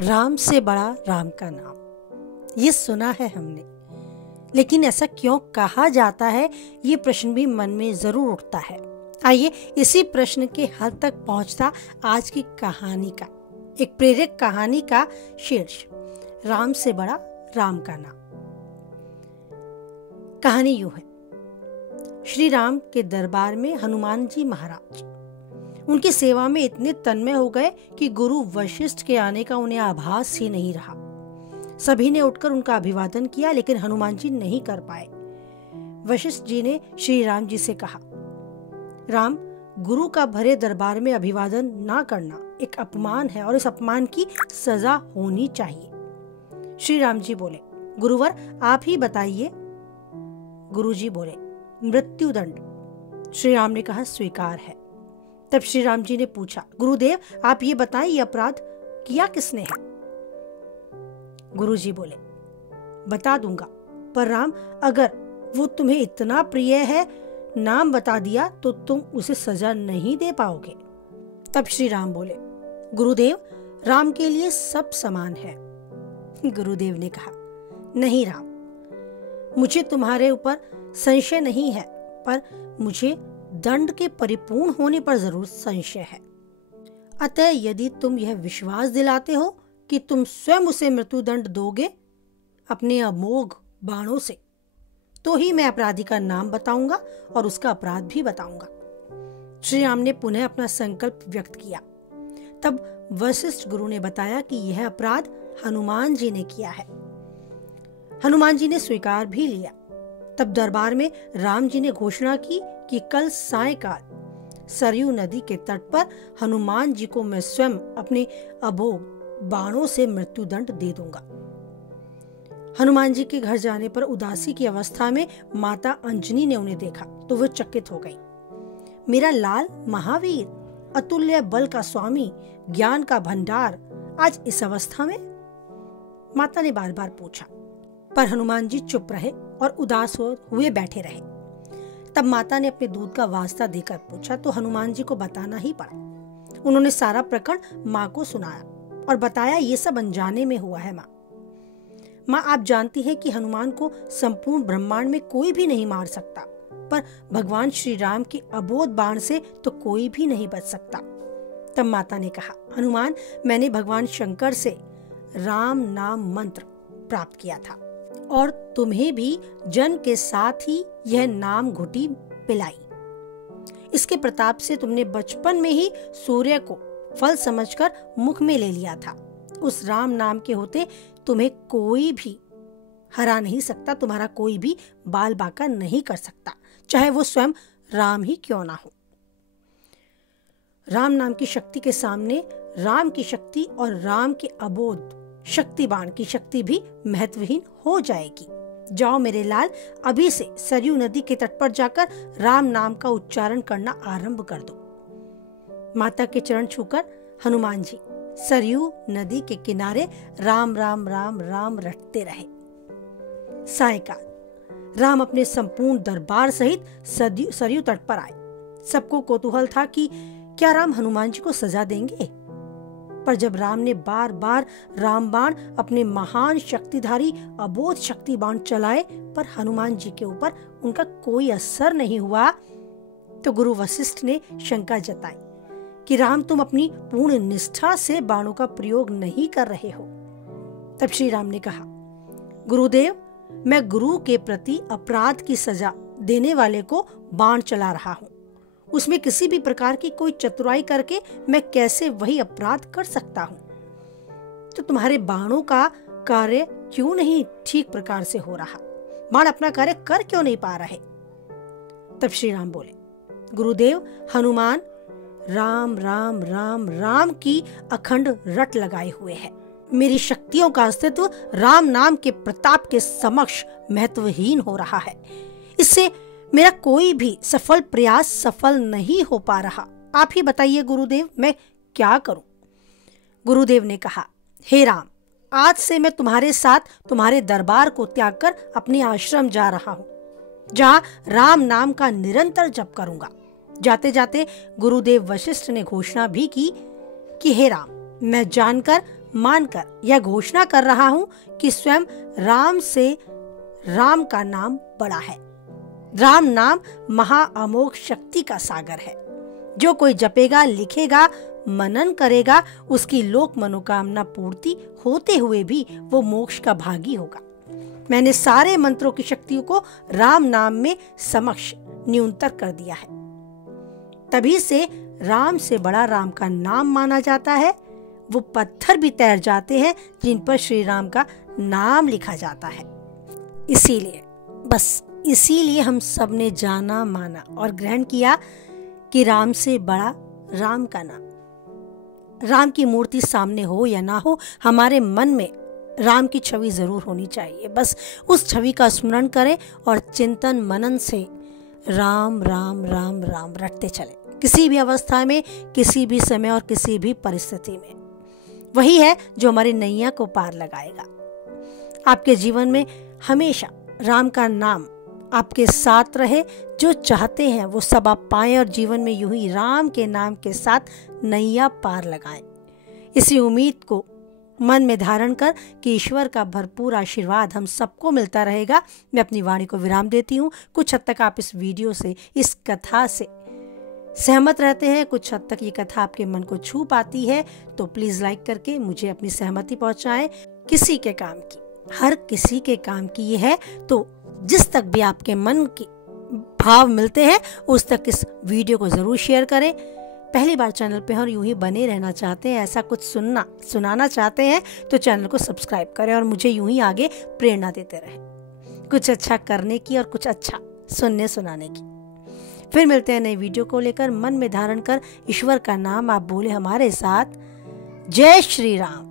राम से बड़ा राम का नाम, ये सुना है हमने, लेकिन ऐसा क्यों कहा जाता है, ये प्रश्न भी मन में जरूर उठता है। आइए इसी प्रश्न के हल तक पहुंचता आज की कहानी का एक प्रेरक कहानी का शीर्ष, राम से बड़ा राम का नाम। कहानी यूं है। श्री राम के दरबार में हनुमान जी महाराज उनकी सेवा में इतने तन्मय हो गए कि गुरु वशिष्ठ के आने का उन्हें आभास ही नहीं रहा। सभी ने उठकर उनका अभिवादन किया, लेकिन हनुमान जी नहीं कर पाए। वशिष्ठ जी ने श्री राम जी से कहा, राम, गुरु का भरे दरबार में अभिवादन ना करना एक अपमान है और इस अपमान की सजा होनी चाहिए। श्री राम जी बोले, गुरुवर आप ही बताइए। गुरु जी बोले, मृत्युदंड। श्री राम ने कहा, स्वीकार है। तब श्री राम जी ने पूछा, गुरुदेव आप ये बताएं, ये अपराध किया किसने है? गुरु जी बोले, बता दूंगा, पर राम अगर वो तुम्हें इतना प्रिय है, नाम बता दिया तो तुम उसे सजा नहीं दे पाओगे। तब श्री राम बोले, गुरुदेव राम के लिए सब समान है। गुरुदेव ने कहा, नहीं राम, मुझे तुम्हारे ऊपर संशय नहीं है, पर मुझे दंड के परिपूर्ण होने पर जरूर संशय है। अतः यदि तुम यह विश्वास दिलाते हो कि तुम स्वयं उसे मृत्युदंड दोगे अपने अमोघ बाणों से, तो ही मैं अपराधी का नाम बताऊंगा और उसका अपराध भी बताऊंगा। श्री राम ने पुनः अपना संकल्प व्यक्त किया। तब वशिष्ठ गुरु ने बताया कि यह अपराध हनुमान जी ने किया है। हनुमान जी ने स्वीकार भी लिया। तब दरबार में राम जी ने घोषणा की कि कल सायंकाल सरयू नदी के तट पर हनुमान जी को मैं स्वयं अपने अभोग बाणों से मृत्युदंड दे दूंगा। हनुमान जी के घर जाने पर उदासी की अवस्था में माता अंजनी ने उन्हें देखा तो वह चकित हो गई। मेरा लाल महावीर, अतुल्य बल का स्वामी, ज्ञान का भंडार आज इस अवस्था में? माता ने बार बार पूछा, पर हनुमान जी चुप रहे और उदास हुए बैठे रहे। तब माता ने अपने दूध का वास्ता देकर पूछा तो हनुमान जी को बताना ही पड़ा। उन्होंने सारा प्रकरण माँ को सुनाया और बताया, ये सब अनजाने में हुआ है माँ, आप जानती हैं कि हनुमान को संपूर्ण ब्रह्मांड में कोई भी नहीं मार सकता, पर भगवान श्री राम के अबोध बाण से तो कोई भी नहीं बच सकता। तब माता ने कहा, हनुमान, मैंने भगवान शंकर से राम नाम मंत्र प्राप्त किया था और तुम्हें भी जन्म के साथ ही यह नाम घुटी पिलाई। इसके प्रताप से तुमने बचपन में ही सूर्य को फल समझकर मुख में ले लिया था। उस राम नाम के होते तुम्हें कोई भी हरा नहीं सकता, तुम्हारा कोई भी बाल बांका नहीं कर सकता, चाहे वो स्वयं राम ही क्यों ना हो। राम नाम की शक्ति के सामने राम की शक्ति और राम के अबोध शक्ति बाण की शक्ति भी महत्वहीन हो जाएगी। जाओ मेरे लाल, अभी से सरयू नदी के तट पर जाकर राम नाम का उच्चारण करना आरंभ कर दो। माता के चरण छूकर हनुमान जी सरयू नदी के किनारे राम राम राम राम रटते रहे। सायंकाल राम अपने संपूर्ण दरबार सहित सरयू तट पर आए। सबको कौतूहल था कि क्या राम हनुमान जी को सजा देंगे, पर जब राम ने बार बार रामबाण अपने महान शक्तिधारी अबोध शक्ति बाण चलाए पर हनुमान जी के ऊपर उनका कोई असर नहीं हुआ, तो गुरु वशिष्ठ ने शंका जताई कि राम तुम अपनी पूर्ण निष्ठा से बाणों का प्रयोग नहीं कर रहे हो। तब श्री राम ने कहा, गुरुदेव, मैं गुरु के प्रति अपराध की सजा देने वाले को बाण चला रहा हूँ। उसमें किसी भी प्रकार की कोई चतुराई करके मैं कैसे वही अपराध कर सकता हूँ? तो तुम्हारे बाणों का कार्य क्यों नहीं ठीक प्रकार से हो रहा? बाण अपना कार्य कर क्यों नहीं पा रहे? तब श्री राम बोले, गुरुदेव, हनुमान राम राम राम राम की अखंड रट लगाए हुए है। मेरी शक्तियों का अस्तित्व राम नाम के प्रताप के समक्ष महत्वहीन हो रहा है। इससे मेरा कोई भी सफल प्रयास सफल नहीं हो पा रहा। आप ही बताइए गुरुदेव, मैं क्या करूं? गुरुदेव ने कहा, हे राम, आज से मैं तुम्हारे साथ तुम्हारे दरबार को त्याग कर अपने आश्रम जा रहा हूं, जहां राम नाम का निरंतर जप करूंगा। जाते जाते गुरुदेव वशिष्ठ ने घोषणा भी की कि हे राम, मैं जानकर मानकर यह घोषणा कर रहा हूं कि स्वयं राम से राम का नाम बड़ा है। राम नाम महाअमोघ शक्ति का सागर है। जो कोई जपेगा, लिखेगा, मनन करेगा, उसकी लोक मनोकामना पूर्ति होते हुए भी वो मोक्ष का भागी होगा। मैंने सारे मंत्रों की शक्तियों को राम नाम में समक्ष न्यूनतर कर दिया है। तभी से राम से बड़ा राम का नाम माना जाता है। वो पत्थर भी तैर जाते हैं जिन पर श्री राम का नाम लिखा जाता है। इसीलिए हम सब ने जाना, माना और ग्रहण किया कि राम से बड़ा राम का नाम। राम की मूर्ति सामने हो या ना हो, हमारे मन में राम की छवि जरूर होनी चाहिए। बस उस छवि का स्मरण करें और चिंतन मनन से राम राम राम राम रटते चले, किसी भी अवस्था में, किसी भी समय और किसी भी परिस्थिति में। वही है जो हमारी नैया को पार लगाएगा। आपके जीवन में हमेशा राम का नाम आपके साथ रहे। जो चाहते हैं वो सब आप पाएं और जीवन में यूं ही राम के नाम के साथ नैया पार लगाएं। इसी उम्मीद को मन में धारण कर कि ईश्वर का भरपूर आशीर्वाद हम सबको मिलता रहेगा, मैं अपनी वाणी को विराम देती हूँ। कुछ हद तक आप इस वीडियो से, इस कथा से सहमत रहते हैं, कुछ हद तक ये कथा आपके मन को छू पाती है, तो प्लीज लाइक करके मुझे अपनी सहमति पहुंचाएं। किसी के काम की, हर किसी के काम की ये है, तो जिस तक भी आपके मन के भाव मिलते हैं उस तक इस वीडियो को जरूर शेयर करें। पहली बार चैनल पे हैं और यूं ही बने रहना चाहते हैं, ऐसा कुछ सुनाना चाहते हैं तो चैनल को सब्सक्राइब करें और मुझे यूं ही आगे प्रेरणा देते रहें, कुछ अच्छा करने की और कुछ अच्छा सुनाने की। फिर मिलते हैं नई वीडियो को लेकर। मन में धारण कर ईश्वर का नाम आप बोले हमारे साथ। जय श्री राम।